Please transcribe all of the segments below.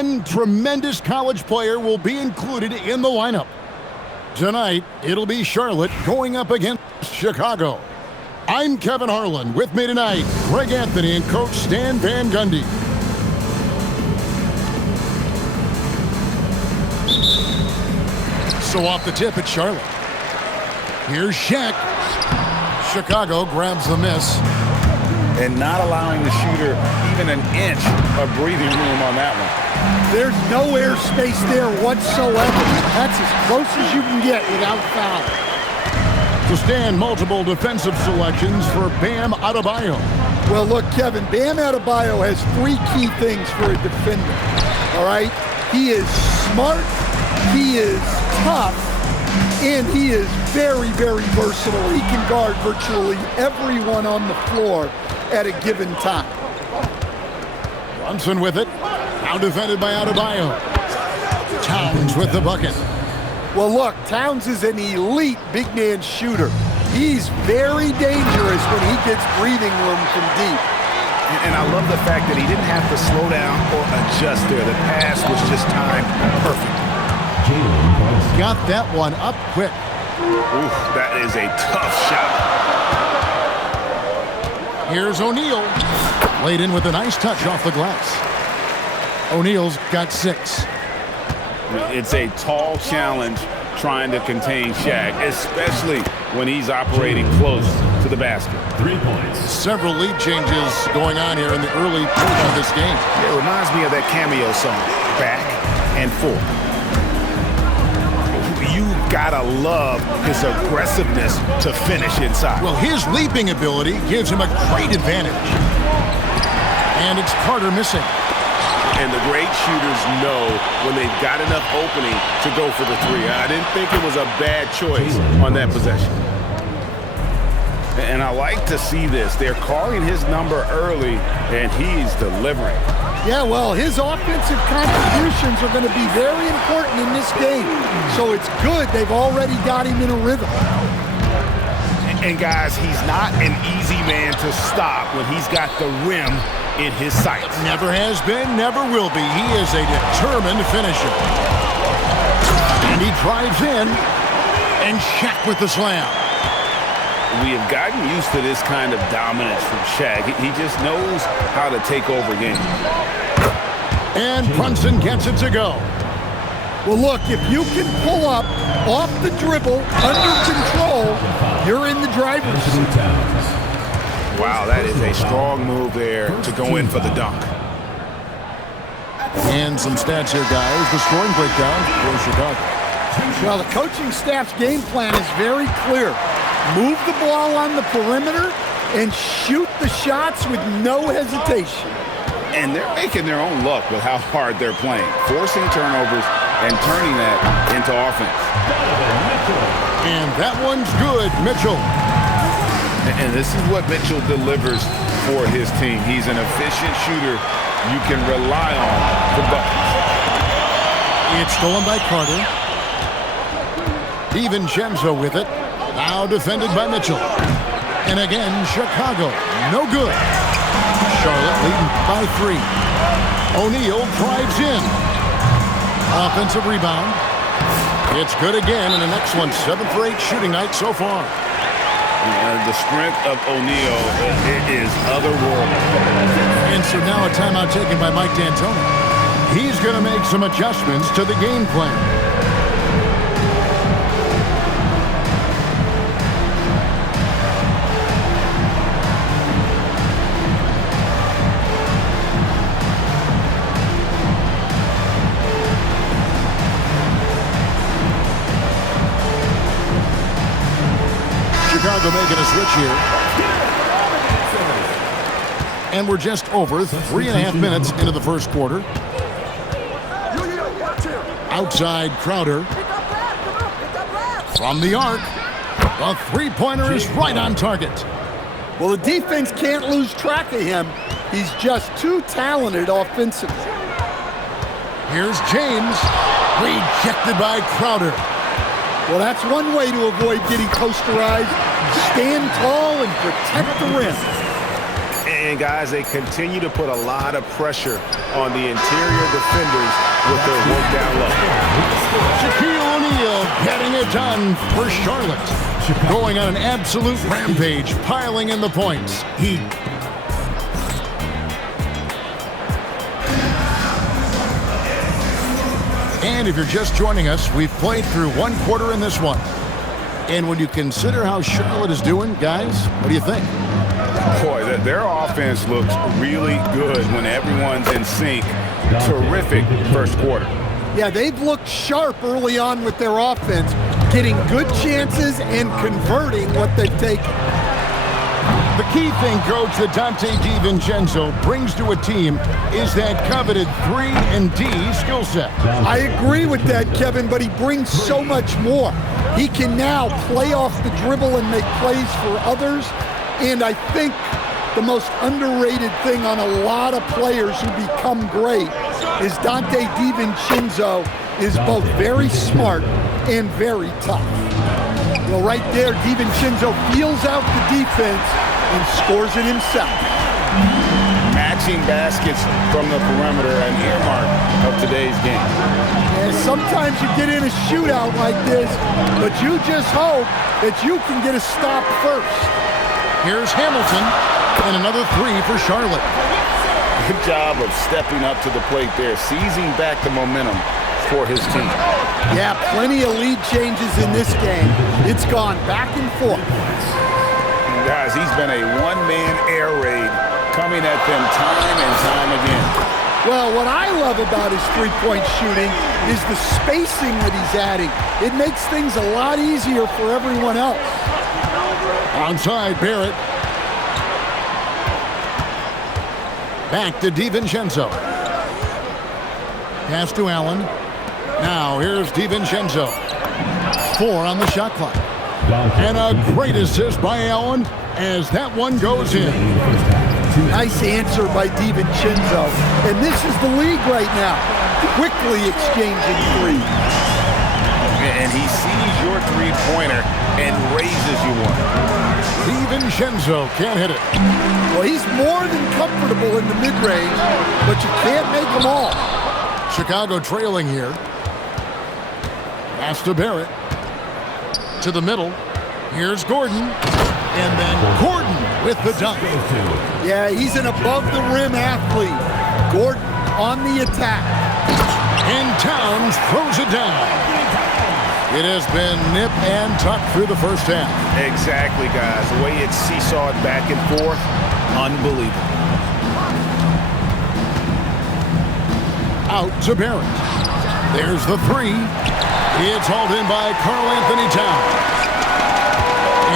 one tremendous college player will be included in the lineup. Tonight, it'll be Charlotte going up against Chicago. I'm Kevin Harlan. With me tonight, Greg Anthony and Coach Stan Van Gundy. So off the tip at Charlotte. Here's Shaq. Chicago grabs the miss. And not allowing the shooter even an inch of breathing room on that one. There's no airspace there whatsoever. That's as close as you can get without foul. To stand multiple defensive selections for Bam Adebayo. Well, look, Kevin, Bam Adebayo has three key things for a defender, all right? He is smart, he is tough, and he is very, very versatile. He can guard virtually everyone on the floor at a given time. Brunson with it. Now defended by Adebayo. Towns with the bucket. Well, look, Towns is an elite big man shooter. He's very dangerous when he gets breathing room from deep. And I love the fact that he didn't have to slow down or adjust there. The pass was just timed perfect. Got that one up quick. Oof, that is a tough shot. Here's O'Neal. Laid in with a nice touch off the glass. O'Neal's got 6. It's a tall challenge trying to contain Shaq, especially when he's operating close to the basket. 3 points. Several lead changes going on here in the early portion of this game. It reminds me of that cameo song, Back and Forth. You've got to love his aggressiveness to finish inside. Well, his leaping ability gives him a great advantage. And it's Carter missing. And the great shooters know when they've got enough opening to go for the three. I didn't think it was a bad choice on that possession. And I like to see this. They're calling his number early, and he's delivering. Yeah, well, his offensive contributions are going to be very important in this game. So it's good they've already got him in a rhythm. And guys, he's not an easy man to stop when he's got the rim in his sights. Never has been, never will be. He is a determined finisher. And he drives in, and Shaq with the slam. We have gotten used to this kind of dominance from Shaq. He just knows how to take over games. And Brunson gets it to go. Well, look, if you can pull up off the dribble, under control, you're in the driver's seat. Wow, that is a strong move there to go in for the dunk. And some stats here, guys. The scoring breakdown for Chicago. Well, the coaching staff's game plan is very clear. Move the ball on the perimeter and shoot the shots with no hesitation. And they're making their own luck with how hard they're playing, forcing turnovers and turning that into offense. And that one's good, Mitchell. And this is what Mitchell delivers for his team. He's an efficient shooter you can rely on for buckets. It's stolen by Carter. DiVincenzo with it. Now defended by Mitchell. And again, Chicago. No good. Charlotte leading by 3. O'Neal drives in. Offensive rebound. It's good again, and an excellent 7 for 8 shooting night so far. The strength of O'Neal is otherworldly. And so now a timeout taken by Mike D'Antoni. He's going to make some adjustments to the game plan. Chicago making a switch here. And we're just over 3.5 minutes into the first quarter. Outside Crowder. From the arc. The three-pointer is right on target. Well, the defense can't lose track of him. He's just too talented offensively. Here's James. Rejected by Crowder. Well, that's one way to avoid getting posterized. Stand tall and protect the rim. And guys, they continue to put a lot of pressure on the interior defenders with their work down low. Shaquille O'Neal getting it done for Charlotte. Going on an absolute rampage, piling in the points. And if you're just joining us, we've played through one quarter in this one. And when you consider how Charlotte is doing, guys, what do you think? Boy, their offense looks really good when everyone's in sync. Terrific first quarter. Yeah, they've looked sharp early on with their offense, getting good chances and converting what they've taken. The key thing, Coach, that Dante DiVincenzo brings to a team is that coveted 3-and-D skill set. I agree with that, Kevin, but he brings so much more. He can now play off the dribble and make plays for others. And I think the most underrated thing on a lot of players who become great is Dante DiVincenzo is both very smart and very tough. Well, right there, DiVincenzo feels out the defense and scores it himself. Matching baskets from the perimeter, an earmark of today's game. And sometimes you get in a shootout like this, but you just hope that you can get a stop first. Here's Hamilton, and another three for Charlotte. Good job of stepping up to the plate there, seizing back the momentum for his team. Yeah, plenty of lead changes in this game. It's gone back and forth. Guys, he's been a one-man air raid coming at them time and time again. Well, what I love about his three-point shooting is the spacing that he's adding. It makes things a lot easier for everyone else. Onside, Barrett. Back to DiVincenzo. Pass to Allen. Now here's DiVincenzo. 4 on the shot clock. And a great assist by Allen as that one goes in. Nice answer by DiVincenzo. And this is the league right now. Quickly exchanging threes. And he sees your three-pointer and raises you one. DiVincenzo can't hit it. Well, he's more than comfortable in the mid-range, but you can't make them all. Chicago trailing here. Pass to Barrett. To the middle. Here's Gordon. And then Gordon with the dunk. Yeah, he's an above-the-rim athlete. Gordon on the attack. And Towns throws it down. It has been nip and tuck through the first half. Exactly, guys. The way it's seesawed back and forth, unbelievable. Out to Barrett. There's the three. It's hauled in by Karl-Anthony Towns.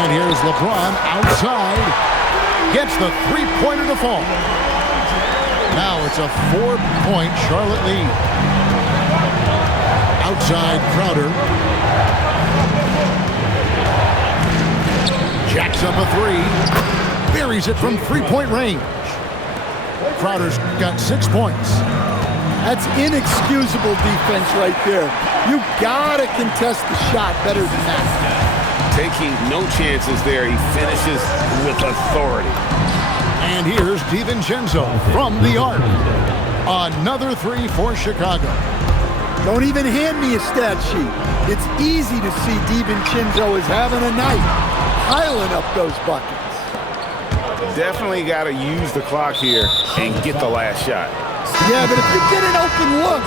And here's LeBron outside. Gets the three-pointer to fall. Now it's a 4-point Charlotte lead. Outside Crowder. Jacks up a three. Buries it from three-point range. Crowder's got 6 points. That's inexcusable defense right there. You gotta contest the shot better than that. Taking no chances there. He finishes with authority. And here's DiVincenzo from the arc. Another three for Chicago. Don't even hand me a stat sheet. It's easy to see DiVincenzo is having a night, piling up those buckets. Definitely got to use the clock here and get the last shot. Yeah, but if you get an open look,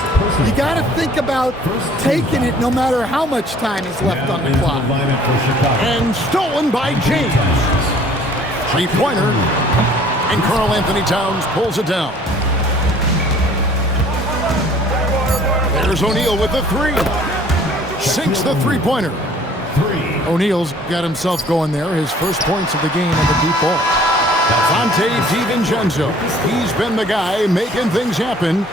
you got to think about taking it no matter how much time is left on the clock. And stolen by James. Three-pointer. And Karl-Anthony Towns pulls it down. There's O'Neal with the three. Sinks the three-pointer. O'Neal's got himself going there. His first points of the game on the deep ball. Dante DiVincenzo. He's been the guy making things happen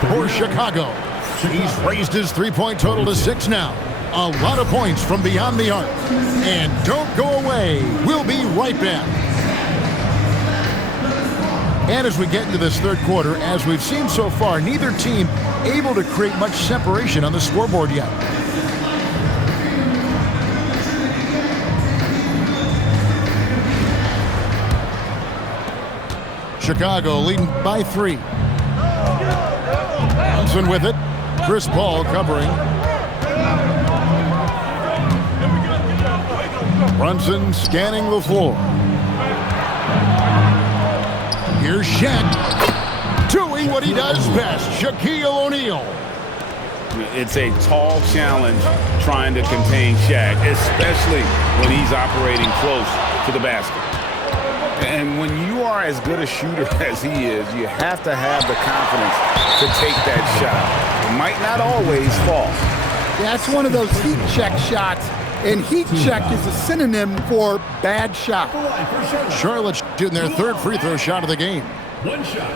for Chicago. He's raised his three-point total to 6 now. A lot of points from beyond the arc. And don't go away. We'll be right back. And as we get into this third quarter, as we've seen so far, neither team able to create much separation on the scoreboard yet. Chicago leading by 3. Johnson with it. Chris Paul covering. Brunson scanning the floor. Here's Shaq doing what he does best, Shaquille O'Neal. It's a tall challenge trying to contain Shaq, especially when he's operating close to the basket. And when you are as good a shooter as he is, you have to have the confidence to take that shot. It might not always fall. Yeah, it's one of those heat check shots, and heat check is a synonym for bad shot. Charlotte shooting their third free throw shot of the game. One shot.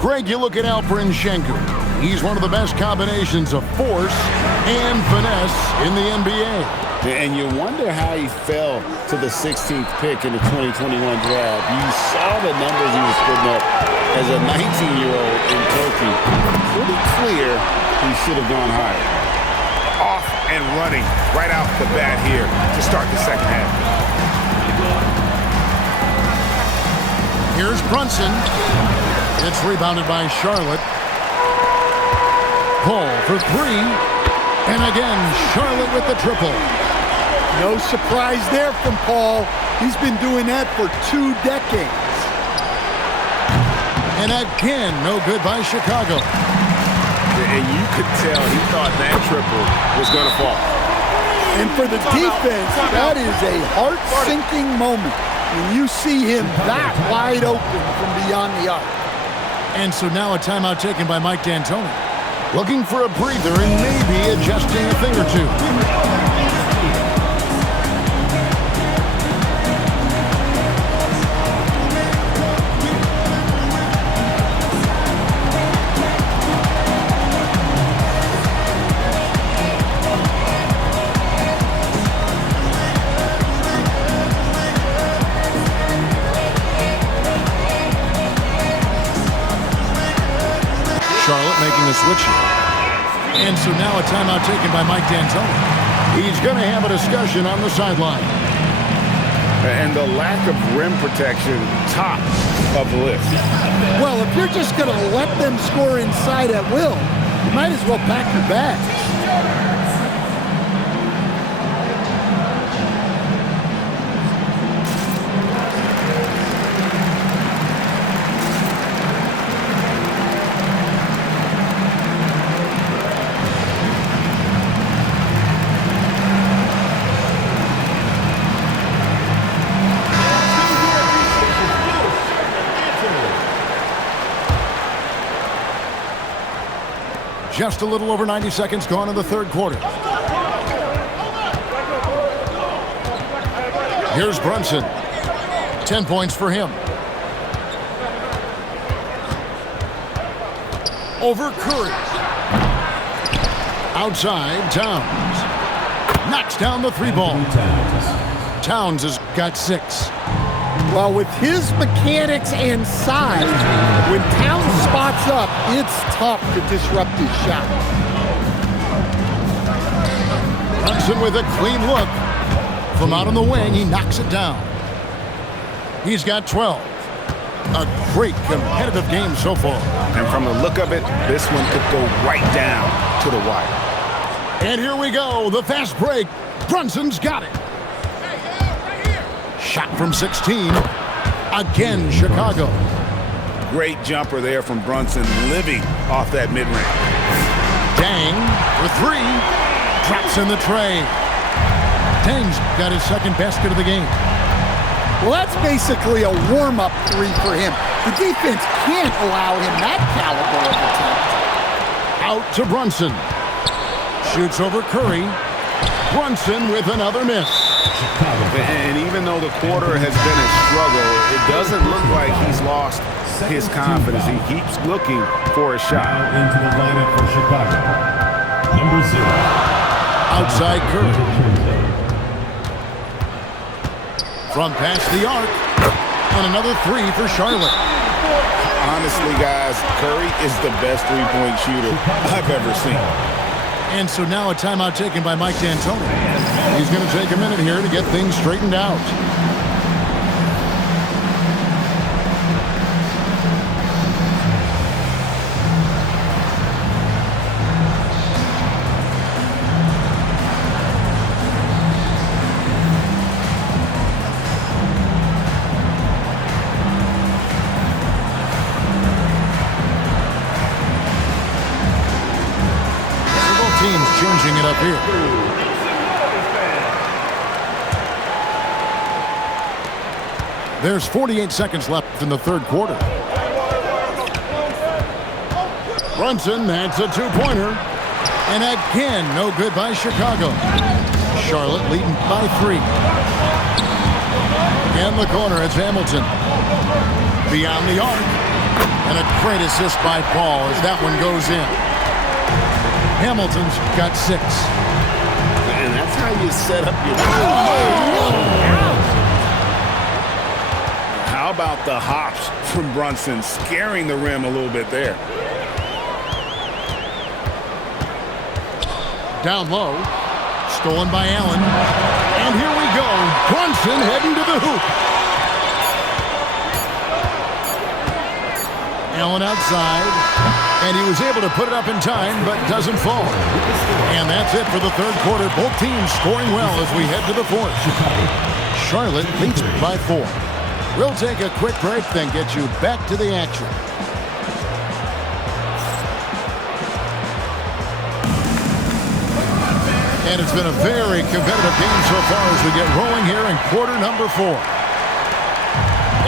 Greg, you look at Alperen Sengun. He's one of the best combinations of force and finesse in the NBA. And you wonder how he fell to the 16th pick in the 2021 draft. You saw the numbers he was putting up as a 19-year-old in Turkey. Pretty clear he should have gone higher. Off and running right out the bat here to start the second half. Here's Brunson. It's rebounded by Charlotte. Paul for three. And again, Charlotte with the triple. No surprise there from Paul. He's been doing that for 2 decades. And again, no good by Chicago. And you could tell he thought that triple was going to fall. And for the defense, that is a heart-sinking moment when you see him that wide open from beyond the arc. And so now a timeout taken by Mike D'Antoni. Looking for a breather and maybe adjusting a thing or two. Charlotte making a switch here. And so now a timeout taken by Mike D'Antoni. He's going to have a discussion on the sideline. And the lack of rim protection, top of the list. Well, if you're just going to let them score inside at will, you might as well pack your bags. Just a little over 90 seconds gone in the third quarter. Here's Brunson. 10 points for him. Over Curry. Outside, Towns. Knocks down the three ball. Towns has got 6. Well, with his mechanics and size, when Towns spots up, it's tough to disrupt his shot. Brunson with a clean look. From out on the wing, he knocks it down. He's got 12. A great competitive game so far. And from the look of it, this one could go right down to the wire. And here we go, the fast break. Brunson's got it. Shot from 16. Again, Chicago. Great jumper there from Brunson, living off that mid-range. Dang for 3. Drops in the tray. Dang's got his second basket of the game. Well, that's basically a warm-up 3 for him. The defense can't allow him that caliber of attempt. Out to Brunson. Shoots over Curry. Brunson with another miss. And even though the quarter has been a struggle, it doesn't look like he's lost his confidence. He keeps looking for a shot. Into the lineup for Chicago. Number 0. Outside Curry. From past the arc. And another 3 for Charlotte. Honestly, guys, Curry is the best three-point shooter I've ever seen. And so now a timeout taken by Mike D'Antoni. He's going to take a minute here to get things straightened out. teams changing it up here. There's 48 seconds left in the third quarter. Brunson, that's a two-pointer. And again, no good by Chicago. Charlotte leading by 3. In the corner, it's Hamilton. Beyond the arc. And a great assist by Paul as that one goes in. Hamilton's got 6. And that's how you set up your... How about the hops from Brunson, scaring the rim a little bit there. Down low. Stolen by Allen. And here we go. Brunson heading to the hoop. Allen outside. And he was able to put it up in time, but doesn't fall. And that's it for the third quarter. Both teams scoring well as we head to the fourth. Charlotte leads by 4. We'll take a quick break, then get you back to the action. And it's been a very competitive game so far as we get rolling here in quarter number 4.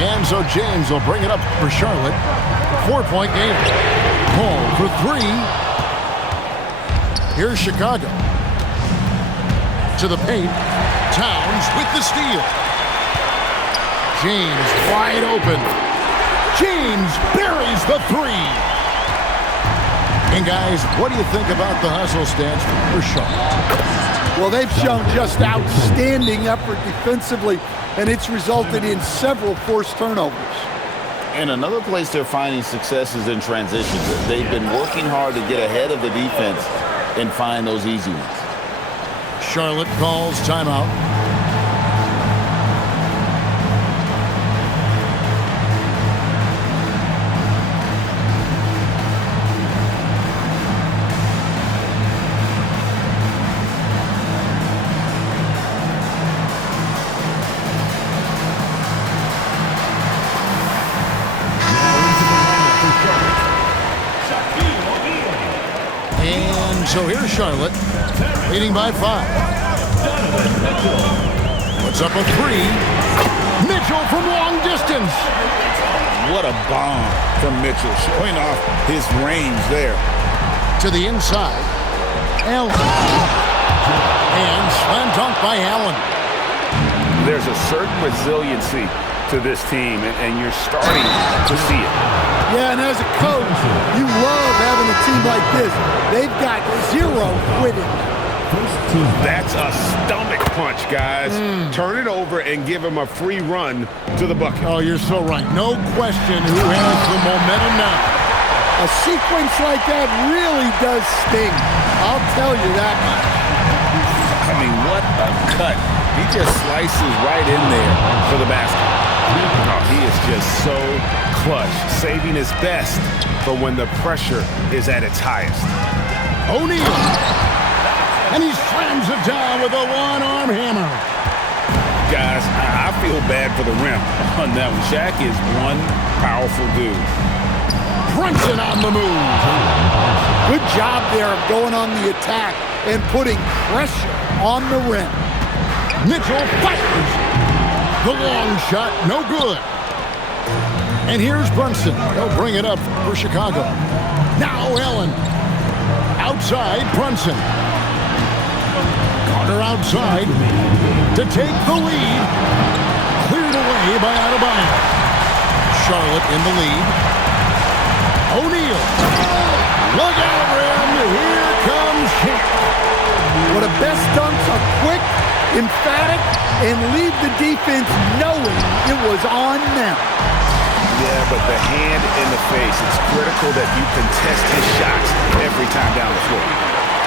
And so James will bring it up for Charlotte. 4-point game. Paul for 3. Here's Chicago. To the paint. Towns with the steal. James wide open. James buries the 3. And guys, what do you think about the hustle stance for Charlotte? Well, they've shown just outstanding effort defensively, and it's resulted in several forced turnovers. And another place they're finding success is in transitions. They've been working hard to get ahead of the defense and find those easy ones. Charlotte calls timeout. So here's Charlotte, leading by 5. Puts up a 3. Mitchell from long distance. What a bomb from Mitchell, showing off his range there. To the inside. Allen. And slam dunk by Allen. There's a certain resiliency to this team, and you're starting to see it. Yeah, and as a coach, you love having a team like this. They've got 0 quitting. That's a stomach punch, guys. Turn it over and give him a free run to the bucket. Oh, you're so right. No question who has the momentum now. A sequence like that really does sting. I'll tell you that much. I mean, what a cut. He just slices right in there for the basket. Oh, he is just so clutch, saving his best for when the pressure is at its highest. O'Neal. And he slams it down with a one-arm hammer. Guys, I feel bad for the rim on that one. Shaq is one powerful dude. Brunson on the move. Good job there of going on the attack and putting pressure on the rim. Mitchell fires. The long shot, no good. And here's Brunson. He'll bring it up for Chicago. Now Allen. Outside, Brunson. Carter outside to take the lead. Cleared away by Adebayo. Charlotte in the lead. O'Neal. Look out, rim. Here comes Shaq. One of the best dunks are quick, emphatic, and leave the defense knowing it was on them. Yeah, but the hand in the face, it's critical that you contest his shots every time down the floor.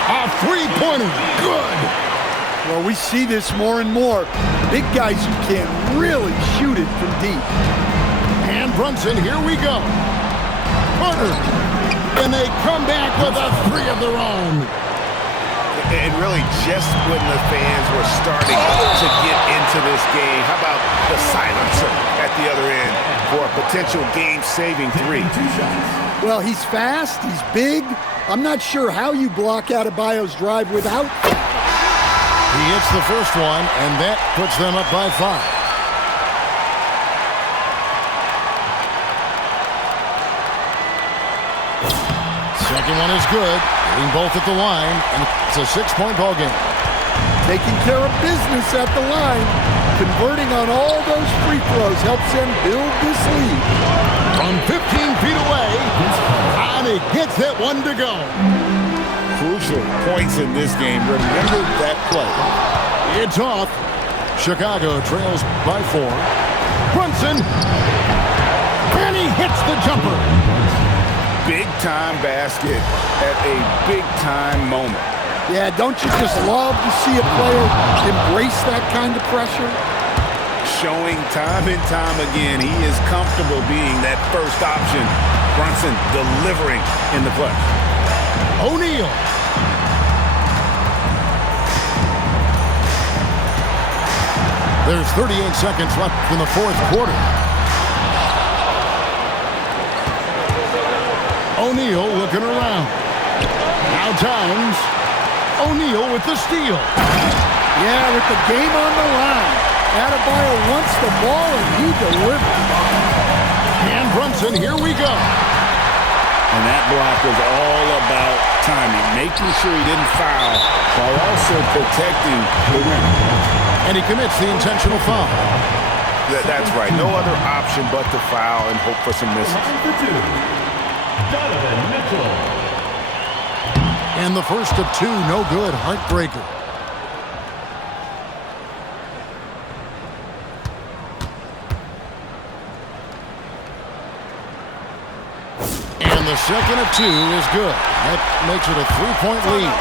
A three-pointer. Good. Well, we see this more and more. Big guys who can really shoot it from deep. And Brunson, here we go. Carter. And they come back with a 3 of their own. And really, just when the fans were starting to get into this game, how about the silencer at the other end? for a potential game-saving three. Well, he's fast, he's big. I'm not sure how you block Adebayo's drive without. He hits the first one, and that puts them up by 5. Second one is good. Hitting both at the line, and it's a 6-point ball game. Taking care of business at the line. Converting on all those free throws helps them build this lead. From 15 feet away, and he gets that one to go. Crucial points in this game. Remember that play. It's off. Chicago trails by 4. Brunson. And he hits the jumper. Big-time basket at a big-time moment. Yeah, don't you just love to see a player embrace that kind of pressure? Showing time and time again he is comfortable being that first option. Brunson delivering in the clutch. O'Neal. There's 38 seconds left in the fourth quarter. O'Neal looking around. Now Towns. O'Neal with the steal. Yeah, with the game on the line. Adebayo wants the ball, and he delivers. And Brunson, here we go. And that block was all about timing, making sure he didn't foul while also protecting the rim. And he commits the intentional foul. That's right. No other option but to foul and hope for some misses. Donovan Mitchell. And the first of 2, no good. Heartbreaker. And the second of 2 is good. That makes it a 3-point lead.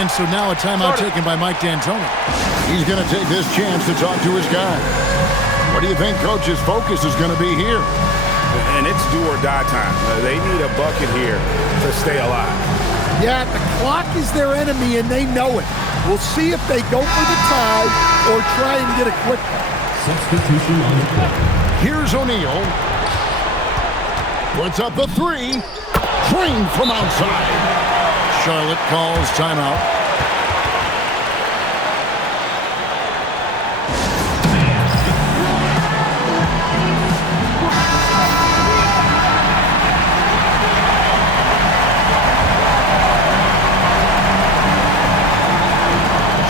And so now a timeout taken by Mike D'Antoni. He's going to take this chance to talk to his guy. What do you think Coach's focus is going to be here? And it's do or die time. They need a bucket here to stay alive. Yeah, the clock is their enemy, and they know it. We'll see if they go for the tie or try and get a quick one. Substitution on the court. Here's O'Neal. Puts up the 3. Drained from outside. Charlotte calls timeout.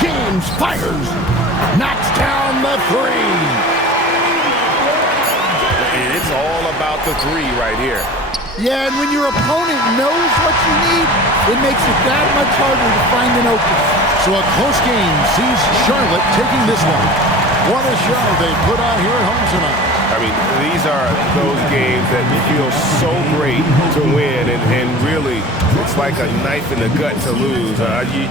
James fires. Knocks down the 3. And it's all about the 3 right here. Yeah, and when your opponent knows what you need, it makes it that much harder to find an opening. So a close game sees Charlotte taking this one. What a show they put on here at home tonight. I mean, these are those games that feel so great to win, and really, it's like a knife in the gut to lose.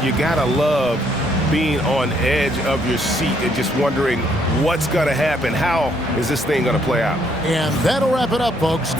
You gotta love being on edge of your seat and just wondering what's gonna happen. How is this thing gonna play out? And that'll wrap it up, folks.